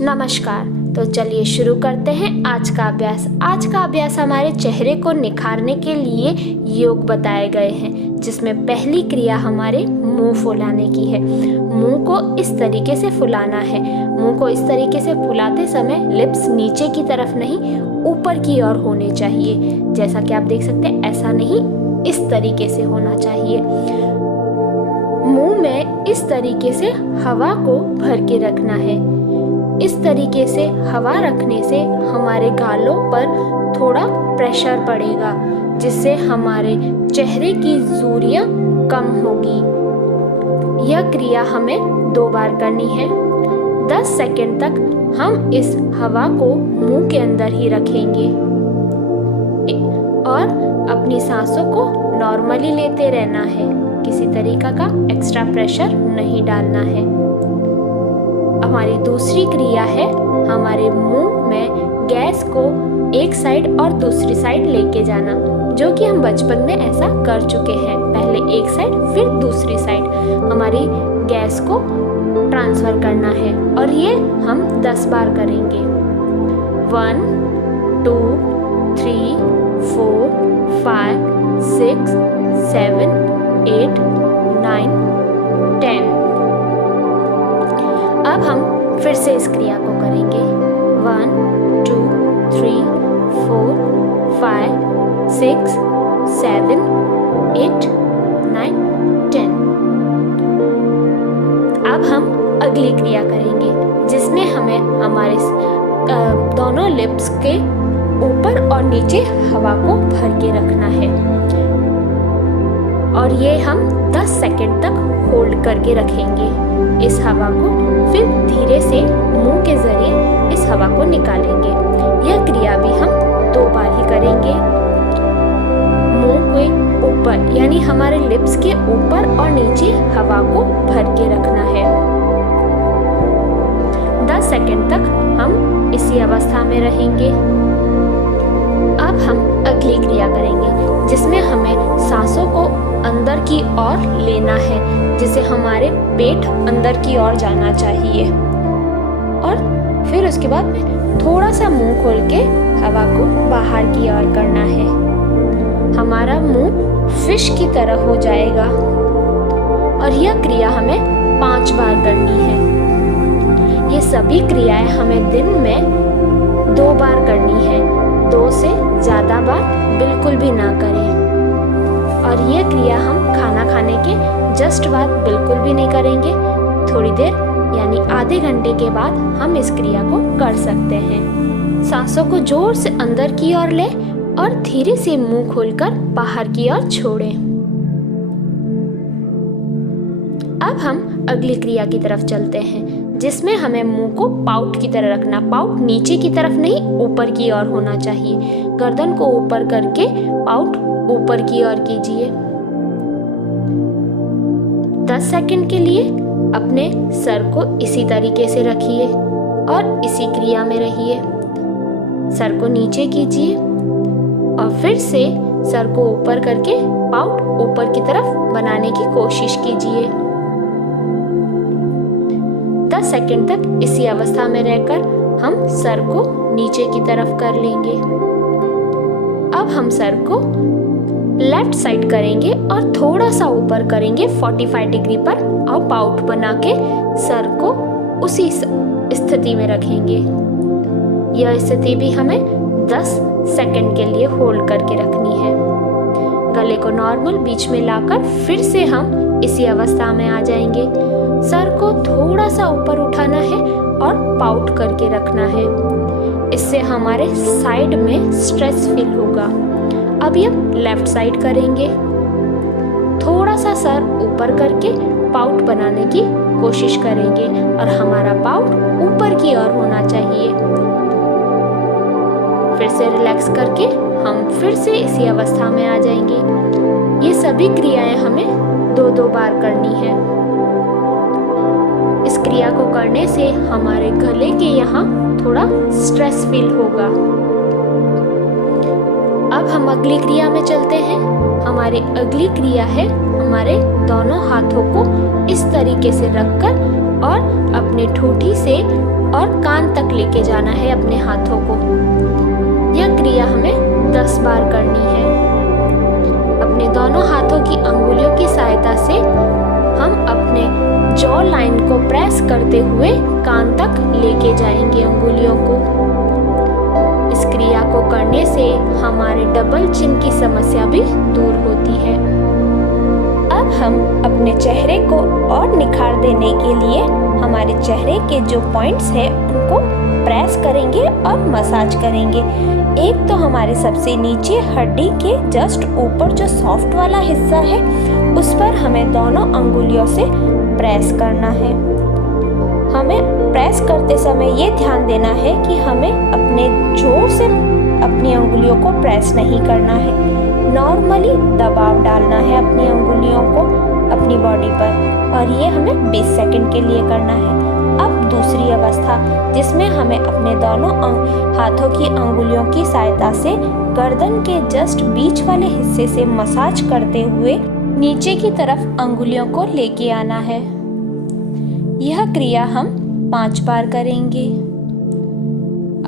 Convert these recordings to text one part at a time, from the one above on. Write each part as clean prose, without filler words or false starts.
नमस्कार। तो चलिए शुरू करते हैं आज का अभ्यास। आज का अभ्यास हमारे चेहरे को निखारने के लिए योग बताए गए हैं, जिसमें पहली क्रिया हमारे मुंह फुलाने की है। मुंह को इस तरीके से फुलाना है। मुंह को इस तरीके से फुलाते समय लिप्स नीचे की तरफ नहीं, ऊपर की ओर होने चाहिए। जैसा कि आप देख सकते हैं, ऐसा नहीं, इस तरीके से होना चाहिए। मुंह में इस तरीके से हवा को भर के रखना है। इस तरीके से हवा रखने से हमारे गालों पर थोड़ा प्रेशर पड़ेगा, जिससे हमारे चेहरे की झुर्रियां कम होगी। यह क्रिया हमें 2 बार करनी है। 10 सेकंड तक हम इस हवा को मुंह के अंदर ही रखेंगे और अपनी सांसों को नॉर्मली लेते रहना है। किसी तरीका का एक्स्ट्रा प्रेशर नहीं डालना है। हमारी दूसरी क्रिया है हमारे मुंह में गैस को एक साइड और दूसरी साइड लेके जाना, जो कि हम बचपन में ऐसा कर चुके हैं। पहले एक साइड फिर दूसरी साइड हमारी गैस को ट्रांसफर करना है और ये हम 10 बार करेंगे। 1 2 3 4 5 6 7 8 9 10। अब हम फिर से इस क्रिया को करेंगे। 1 2 3 4 5 6 7 8 9 10। अब हम अगली क्रिया करेंगे, जिसमें हमें हमारे दोनों लिप्स के ऊपर और नीचे हवा को भर के रखना है और ये हम 10 सेकंड तक होल्ड करके रखेंगे इस हवा को। फिर धीरे से मुंह के जरिए इस हवा को निकालेंगे। यह क्रिया भी हम 2 बार ही करेंगे। मुंह के ऊपर यानी हमारे लिप्स के ऊपर और नीचे हवा को भर के रखना है। 10 सेकंड तक हम इसी अवस्था में रहेंगे। अब हम अगली क्रिया करेंगे, जिसमें हमें सांसों को अंदर की ओर लेना है, जिसे हमारे पेट अंदर की ओर जाना चाहिए और फिर उसके बाद में थोड़ा सा मुंह खोल के हवा को बाहर की ओर करना है। हमारा मुंह फिश की तरह हो जाएगा और यह क्रिया हमें 5 बार करनी है। ये सभी क्रियाएं हमें दिन में 2 बार करनी है। 2 से ज़्यादा बार बिल्कुल भी ना करें। और ये क्रिया हम खाना खाने के जस्ट बाद बिल्कुल भी नहीं करेंगे। थोड़ी देर यानी आधे घंटे के बाद हम इस क्रिया को कर सकते हैं। सांसों को जोर से अंदर की ओर लें और धीरे से मुंह खोलकर बाहर की ओर छोड़ें। अब हम अगली क्रिया की तरफ चलते हैं, जिसमें हमें मुंह को पाउट की तरह रखना। पाउट नीचे की तरफ नहीं, ऊपर की ओर होना चाहिए। गर्दन को ऊपर करके पाउट ऊपर की ओर कीजिए। 10 सेकंड के लिए अपने सर को इसी तरीके से रखिए और इसी क्रिया में रहिए। सर को नीचे कीजिए और फिर से सर को ऊपर करके पाउट ऊपर की तरफ बनाने की कोशिश कीजिए। 10 सेकंड तक इसी अवस्था में रहकर हम सर को नीचे की तरफ कर लेंगे। अब हम सर को लेफ्ट साइड करेंगे और थोड़ा सा ऊपर करेंगे 45 डिग्री पर और पाउट बना के सर को उसी स्थिति में रखेंगे। यह स्थिति भी हमें 10 सेकंड के लिए होल्ड करके रखनी है। गले को नॉर्मल बीच में लाकर फिर से हम इसी अवस्था में आ जाएंगे। सर को थोड़ा सा ऊपर उठाना है और पाउट करके रखना है। इससे हमारे साइड में स्ट्रेस फील होगा। अभी हम लेफ्ट साइड करेंगे। थोड़ा सा सर ऊपर करके पाउट बनाने की कोशिश करेंगे और हमारा पाउट ऊपर की ओर होना चाहिए। फिर से रिलैक्स करके हम फिर से इसी अवस्था में आ जाएंगे। ये सभी क्रियाएं हमें 2-2 बार करनी है। इस क्रिया को करने से हमारे गले के यहाँ थोड़ा स्ट्रेस फील होगा। अब हम अगली क्रिया में चलते हैं। हमारी अगली क्रिया है हमारे दोनों हाथों को इस तरीके से रखकर और अपने ठूठी से और कान तक लेके जाना है अपने हाथों को। यह क्रिया हमें 10 बार करनी है। अपने दोनों हाथों की अंगुलियों की सहायता से हम अपने जॉ लाइन को प्रेस करते हुए कान तक लेके जाएंगे अंगुलियों को। इस क्रिया को करने से हमारे डबल चिन की समस्या भी दूर होती है। अब हम अपने चेहरे को और निखार देने के लिए हमारे चेहरे के जो पॉइंट्स हैं उनको प्रेस करेंगे और मसाज करेंगे। एक तो हमारे सबसे नीचे हड्डी के जस्ट ऊपर जो सॉफ्ट वाला हिस्सा है उस पर हमें दोनों अंगुलियों से प्रेस करना है। हमें प्रेस करते समय ये ध्यान देना है कि हमें अपने जोर से अपनी अंगुलियों को प्रेस नहीं करना है। नॉर्मली दबाव डालना है अपनी अंगुलियों को अपनी बॉडी पर और ये हमें 20 सेकंड के लिए करना है। अब दूसरी अवस्था जिसमें हमें अपने दोनों हाथों की अंगुलियों की सहायता से गर्दन के जस्ट बीच वाले हिस्से से मसाज करते हुए नीचे की तरफ अंगुलियों को लेके आना है। यह क्रिया हम 5 बार करेंगे।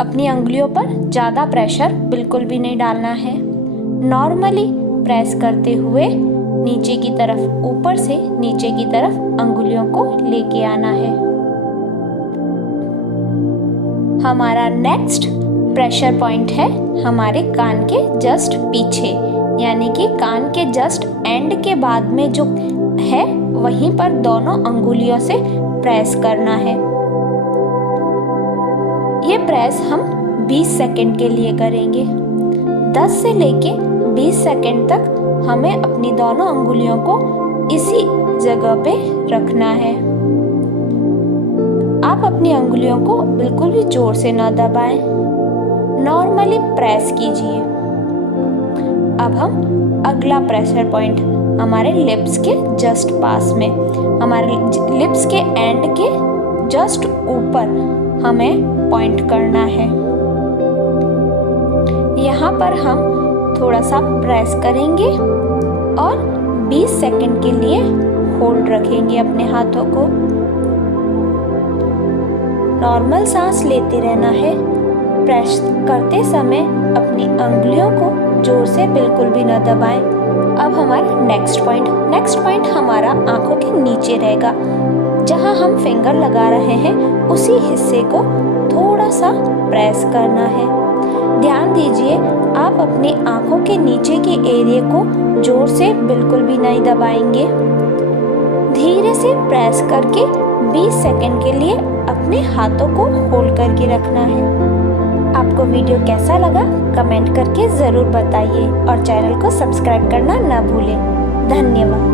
अपनी अंगुलियों पर ज़्यादा प्रेशर बिल्कुल भी नहीं डालना है। नॉर्मली प्रेस करते हुए नीचे की तरफ, ऊपर से नीचे की तरफ अंगुलियों को लेके आना है। हमारा नेक्स्ट प्रेशर पॉइंट है हमारे कान के जस्ट पीछे, यानी कि कान के जस्ट एंड के बाद में जो है वहीं पर दोनों अंगुलियों से प्रेस करना है। ये प्रेस हम 20 सेकंड के लिए करेंगे। 10 से लेके 20 सेकंड तक हमें अपनी दोनों अंगुलियों को इसी जगह पे रखना है। आप अपनी अंगुलियों को बिल्कुल भी जोर से न दबाएं, नॉर्मली प्रेस कीजिए। अब हम अगला प्रेशर पॉइंट हमारे लिप्स के जस्ट पास में, हमारे लिप्स के एंड के जस्ट ऊपर हमें पॉइंट करना है। यहाँ पर हम थोड़ा सा प्रेस करेंगे और 20 सेकंड के लिए होल्ड रखेंगे अपने हाथों को। नॉर्मल सांस लेते रहना है। प्रेस करते समय अपनी अंगुलियों को जोर से बिल्कुल भी न दबाएं। अब हमारा नेक्स्ट पॉइंट हमारा आंखों के नीचे रहेगा। जहां हम फिंगर लगा रहे हैं उसी हिस्से को थोड़ा सा प्रेस करना है। ध्यान दीजिए, आप अपनी आंखों के नीचे के एरिया को जोर से बिल्कुल भी नहीं दबाएंगे। धीरे से प्रेस करके 20 सेकंड के लिए अपने हाथों को होल्ड करके रखना है। आपको वीडियो कैसा लगा कमेंट करके ज़रूर बताइए और चैनल को सब्सक्राइब करना ना भूलें। धन्यवाद।